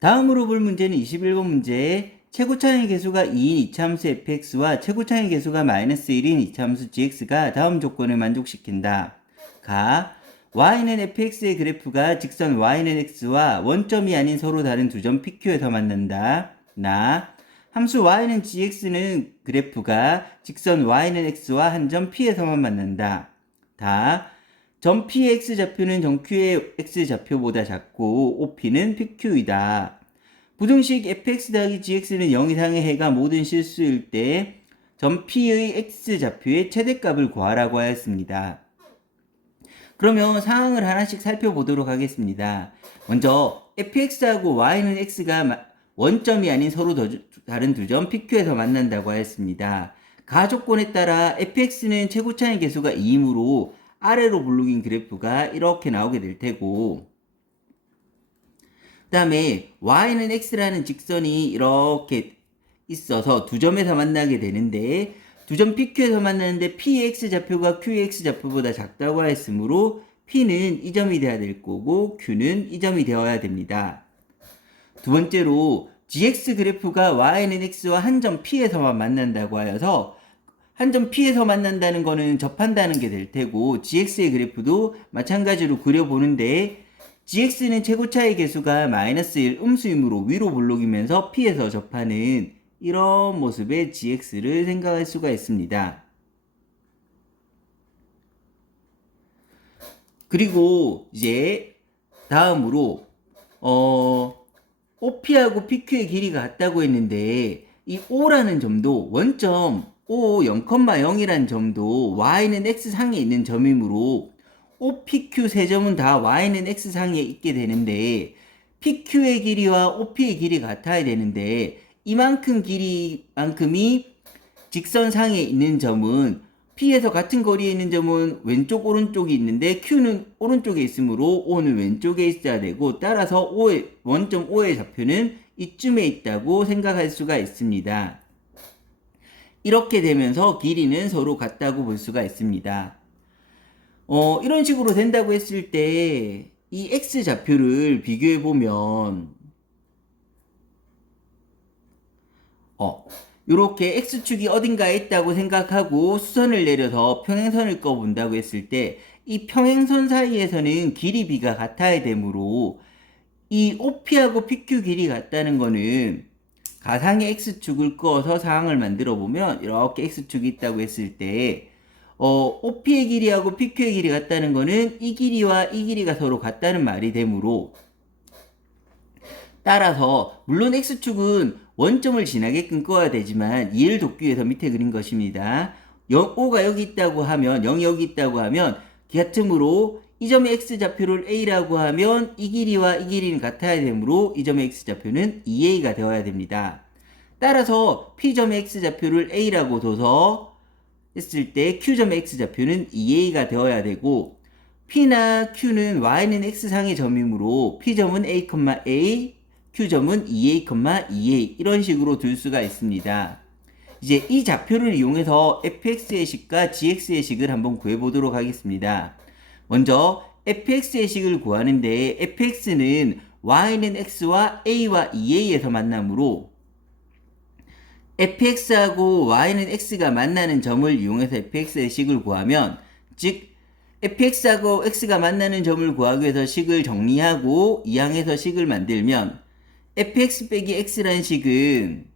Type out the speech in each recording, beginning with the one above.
다음으로 볼 문제는 21번 문제. 최고차의 개수가 2인 이차함수 fx와 최고차의 개수가 마이너스 1인 이차함수 gx가 다음 조건을 만족시킨다. 가. y는 fx의 그래프가 직선 y는 x와 원점이 아닌 서로 다른 두 점 pq에서 만난다. 나. 함수 y는 gx는 그래프가 직선 y는 x와 한 점 p에서만 만난다. 다. 점 P의 X좌표는 점 Q의 X좌표보다 작고 OP는 PQ이다. 부등식 fx 더하기 gx는 0 이상의 해가 모든 실수일 때 점 P의 X좌표의 최대값을 구하라고 하였습니다. 그러면 상황을 하나씩 살펴보도록 하겠습니다. 먼저 fx하고 y는 x가 원점이 아닌 서로 다른 두 점 PQ에서 만난다고 하였습니다. 가 조건에 따라 fx는 최고차의 개수가 2이므로 아래로 블록인 그래프가 이렇게 나오게 될 테고, 그 다음에 y는 x라는 직선이 이렇게 있어서 두 점에서 만나게 되는데, 두 점 PQ에서 만나는데 P의 x좌표가 Q의 x좌표보다 작다고 하였으므로 P는 이 점이 되어야 될 거고 Q는 이 점이 되어야 됩니다. 두 번째로 gx 그래프가 y는 x와 한 점 P에서만 만난다고 하여서 한 점 P에서 만난다는 거는 접한다는 게 될 테고, gx의 그래프도 마찬가지로 그려보는데 gx는 최고차의 개수가 마이너스 1 음수이므로 위로 블록이면서 P에서 접하는 이런 모습의 gx를 생각할 수가 있습니다. 그리고 이제 다음으로 OP하고 PQ의 길이가 같다고 했는데 이 O라는 점도 원점 O 0,0이라는 점도 Y는 X상에 있는 점이므로 OPQ 세 점은 다 Y는 X상에 있게 되는데 PQ의 길이와 OP의 길이가 같아야 되는데 이만큼 길이만큼이 직선상에 있는 점은 P에서 같은 거리에 있는 점은 왼쪽 오른쪽이 있는데 Q는 오른쪽에 있으므로 O는 왼쪽에 있어야 되고, 따라서 원점 O의 좌표는 이쯤에 있다고 생각할 수가 있습니다. 이렇게 되면서 길이는 서로 같다고 볼 수가 있습니다. 이런 식으로 된다고 했을 때 이 X좌표를 비교해 보면 이렇게 X축이 어딘가에 있다고 생각하고 수선을 내려서 평행선을 꺼본다고 했을 때 이 평행선 사이에서는 길이비가 같아야 되므로 이 OP하고 PQ 길이 같다는 거는 가상의 X축을 꺼서 상황을 만들어 보면 이렇게 X축이 있다고 했을 때 OP의 길이하고 PQ의 길이 같다는 거는 이 길이와 이 길이가 서로 같다는 말이 되므로, 따라서 물론 X축은 원점을 지나게끔 꺼야 되지만 이해를 돕기 위해서 밑에 그린 것입니다. 5가 여기 있다고 하면 0이 여기 있다고 하면 같으므로 이 점의 X좌표를 A라고 하면 이 길이와 이 길이는 같아야 되므로 이 점의 X좌표는 2A가 되어야 됩니다. 따라서 P점의 X좌표를 A라고 둬서 했을 때 Q점의 X좌표는 2A가 되어야 되고, P나 Q는 Y는 X상의 점이므로 P점은 A, A, Q점은 2A, 2A 이런 식으로 둘 수가 있습니다. 이제 이 좌표를 이용해서 fx의 식과 gx의 식을 한번 구해보도록 하겠습니다. 먼저 fx의 식을 구하는데 fx는 y는 x와 a와 2a에서 만나므로 fx하고 y는 x가 만나는 점을 이용해서 fx의 식을 구하면, 즉 fx하고 x가 만나는 점을 구하기 위해서 식을 정리하고 이항에서 식을 만들면 fx 빼기 x라는 식은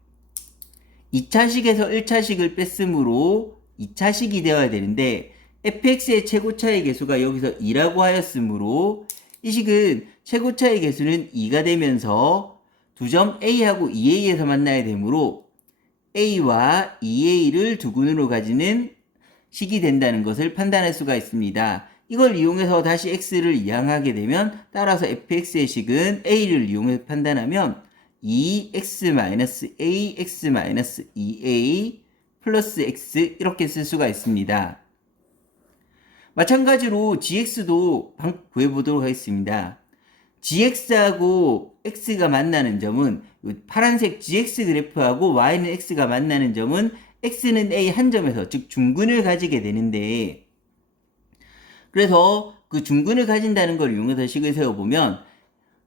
2차식에서 1차식을 뺐으므로 2차식이 되어야 되는데 fx의 최고차의 개수가 여기서 2라고 하였으므로 이 식은 최고차의 개수는 2가 되면서 두 점 a하고 2a에서 만나야 되므로 a와 2a를 두근으로 가지는 식이 된다는 것을 판단할 수가 있습니다. 이걸 이용해서 다시 x를 이항하게 되면 따라서 fx의 식은 a를 이용해서 판단하면 2x-a, x-2a 플러스 x 이렇게 쓸 수가 있습니다. 마찬가지로 gx도 구해보도록 하겠습니다. gx하고 x가 만나는 점은 파란색 gx 그래프하고 y는 x가 만나는 점은 x는 a 한 점에서, 즉 중근을 가지게 되는데, 그래서 그 중근을 가진다는 걸 이용해서 식을 세워보면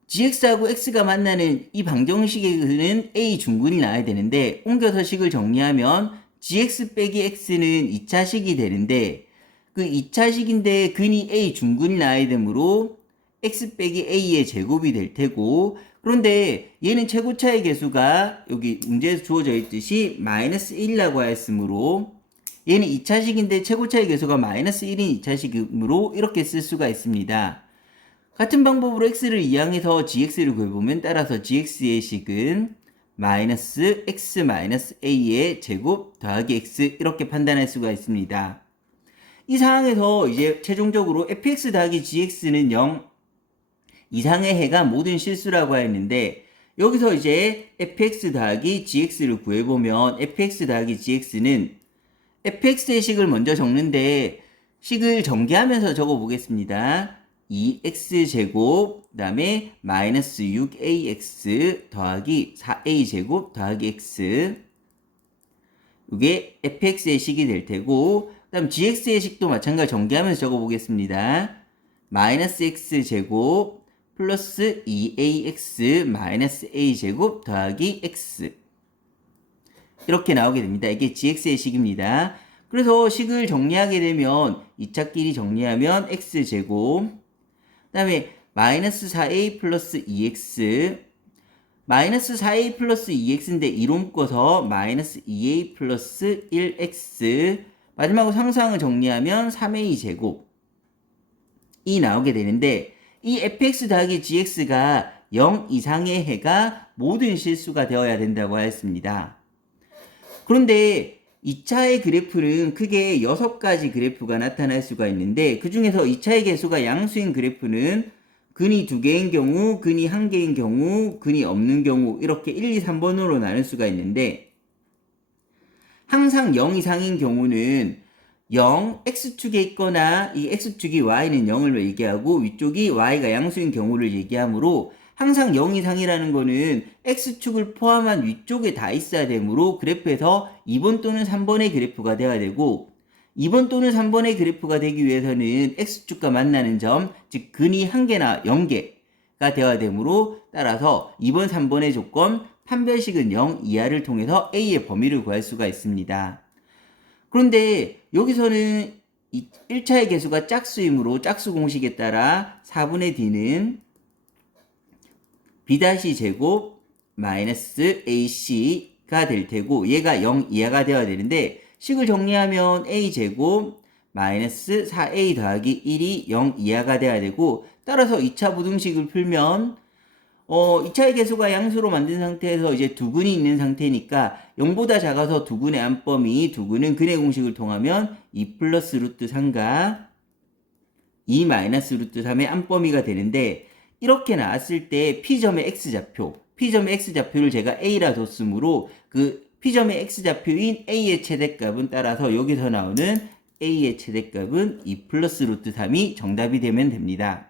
gx하고 x가 만나는 이 방정식에는 a 중근이 나와야 되는데 옮겨서 식을 정리하면 gx 빼기 x는 2차식이 되는데 그 2차식인데 근이 a 중근이 나와야 되므로 x 빼기 a의 제곱이 될 테고 그런데 얘는 최고차의 개수가 여기 문제에서 주어져 있듯이 마이너스 1이라고 하였으므로 얘는 2차식인데 최고차의 개수가 마이너스 1인 2차식이므로 이렇게 쓸 수가 있습니다. 같은 방법으로 x를 이항해서 gx를 구해보면 따라서 gx의 식은 마이너스 x 마이너스 a의 제곱 더하기 x 이렇게 판단할 수가 있습니다. 이 상황에서 이제 최종적으로 fx 더하기 gx는 0 이상의 해가 모든 실수라고 했는데 여기서 이제 fx 더하기 gx를 구해보면 fx 더하기 gx는 fx의 식을 먼저 적는데 식을 전개하면서 적어보겠습니다. 2x제곱 그 다음에 마이너스 6ax 더하기 4a제곱 더하기 x 이게 fx의 식이 될 테고 그 다음 gx의 식도 마찬가지로 전개하면서 적어보겠습니다. 마이너스 x제곱 플러스 2ax 마이너스 a제곱 더하기 x 이렇게 나오게 됩니다. 이게 gx의 식입니다. 그래서 식을 정리하게 되면 2차끼리 정리하면 x제곱 그 다음에 마이너스 4a 플러스 2x 마이너스 4a 플러스 2x인데 2로 묶어서 마이너스 2a 플러스 1x 마지막으로 상수항을 정리하면 3a 제곱이 나오게 되는데 이 fx 더하기 gx가 0 이상의 해가 모든 실수가 되어야 된다고 하였습니다. 그런데 2차의 그래프는 크게 6가지 그래프가 나타날 수가 있는데 그 중에서 2차의 개수가 양수인 그래프는 근이 2개인 경우, 근이 1개인 경우, 근이 없는 경우 이렇게 1, 2, 3번으로 나눌 수가 있는데 항상 0 이상인 경우는 0, x축에 있거나 이 x축이 y는 0을 얘기하고 위쪽이 y가 양수인 경우를 얘기하므로 항상 0 이상이라는 거는 x축을 포함한 위쪽에 다 있어야 되므로 그래프에서 2번 또는 3번의 그래프가 되어야 되고 2번 또는 3번의 그래프가 되기 위해서는 x축과 만나는 점, 즉 근이 1개나 0개가 되어야 되므로 따라서 2번, 3번의 조건, 판별식은 0 이하를 통해서 a의 범위를 구할 수가 있습니다. 그런데 여기서는 1차의 개수가 짝수이므로 짝수 공식에 따라 4분의 d는 b-제곱 마이너스 ac가 될 테고 얘가 0 이하가 되어야 되는데 식을 정리하면 a제곱 마이너스 4a 더하기 1이 0 이하가 되어야 되고 따라서 2차 부등식을 풀면 2차의 개수가 양수로 만든 상태에서 이제 두근이 있는 상태니까 0보다 작아서 두근의 안범위, 두근은 근의 공식을 통하면 2 플러스 루트 3과 2 마이너스 루트 3의 안범위가 되는데 이렇게 나왔을 때 P점의 P점의 X좌표를 제가 A라 뒀으므로 그 P점의 X좌표인 A의 최대값은 따라서 여기서 나오는 A의 최대값은 2 플러스 루트 3이 정답이 되면 됩니다.